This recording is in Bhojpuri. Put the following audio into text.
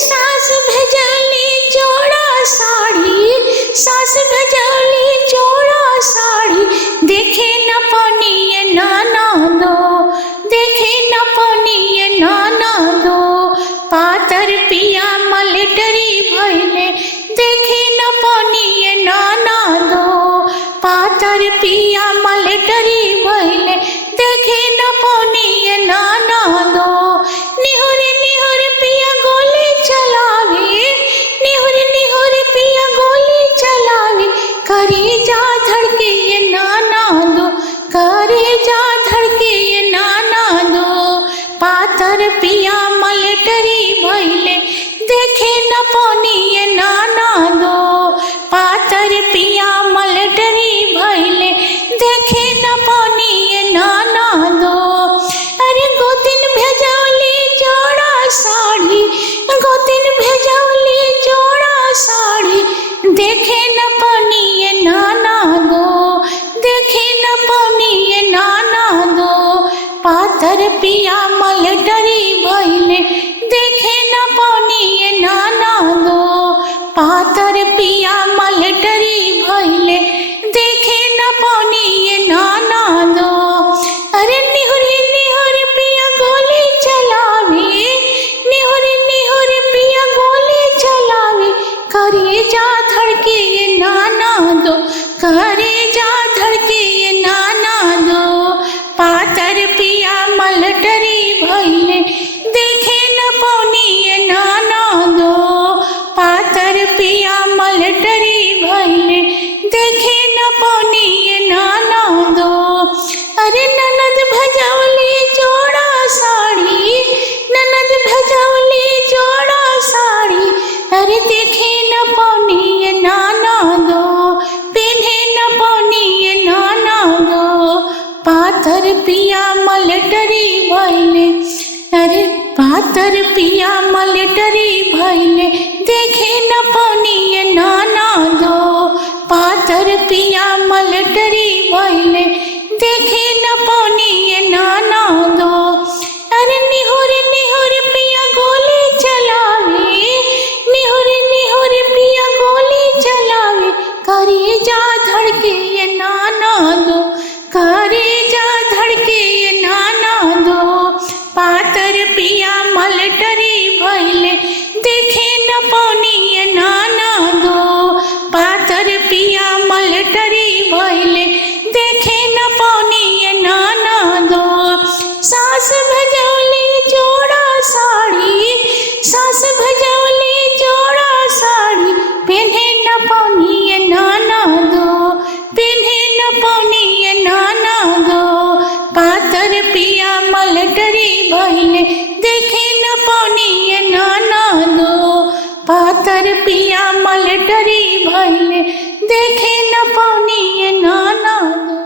सास भेजली जोड़ा साड़ी, सास भेजली जोड़ा साड़ी, देखे न पनिए ननदो, देखे न पनिए ननदो। पातर पिया मलेटरी भइले, देखे न पनिए ननदो। पातर पिया मलेटरी भइले, देखे न पनिए ननदो। निहुर निहुर पिया गोली चलावे, निहुर निहुर पिया गोली चलावे, करे जा धड़के ये ननदो, करे जा धड़के ये ननदो। पातर पिया मलेटरी भइले, देखे न पनिए ननदो। पातर पिया मलेटरी भइले, देखे न पनिए ननदो। अरे गोतिन भेजौली जोड़ा साड़ी, गोतिन भेजौली जोड़ा साड़ी, देखे न पनिए ननदो, देखे न पनिए ननदो। पातर पिया मलेटरी भइले, देखे न पनिए ननदो। पातर पिया मलेटरी भइले, देखे न पनिए ननदो। अरे निहुरी निहुरी पिया गोली चलावे, निहुरी निहुरी पिया गोली चलावे, करे जा धड़के ये ननदो, करे जा धड़के ये ननदो। पातर पिया मलेटरी भइले, देखे न पनिए ननदो। पातर पिया मलेटरी भइले, देखे न पनिए ननदो। अरे ननद भेजौली जोड़ा साड़ी, ननद भेजौली जोड़ा साड़ी, अरे देखे न पनिए ननदो, पेन्हे न पनिए ननदो। पातर पिया मलेटरी भइले, अरे पातर पिया मलेटरी भइले, देखे न पनिए ननदो। पातर पिया मलेटरी भइले, देखे न पनिए ननदो। अरे निहुर निहुर पिया गोली चलावे, निहुर निहुर पिया गोली चलावे, करे जा धड़के ये ननदो, करे जा धड़के ये ननदो। पातर पिया मलेटरी भइले, देखे न पनिए ननदो। पातर पिया मलेटरी भइले, देखे न पनिए ननदो। सास भेजौली जोड़ा साड़ी, सास भेजौली जोड़ा साड़ी, पेन्हे न पनिए ननदो, पेन्हे न पनिए ननदो। पातर पिया मलेटरी भइले, देखे न पनिए ननदो। पातर पिया मलेटरी भइले, देखे न पनिए ननदो।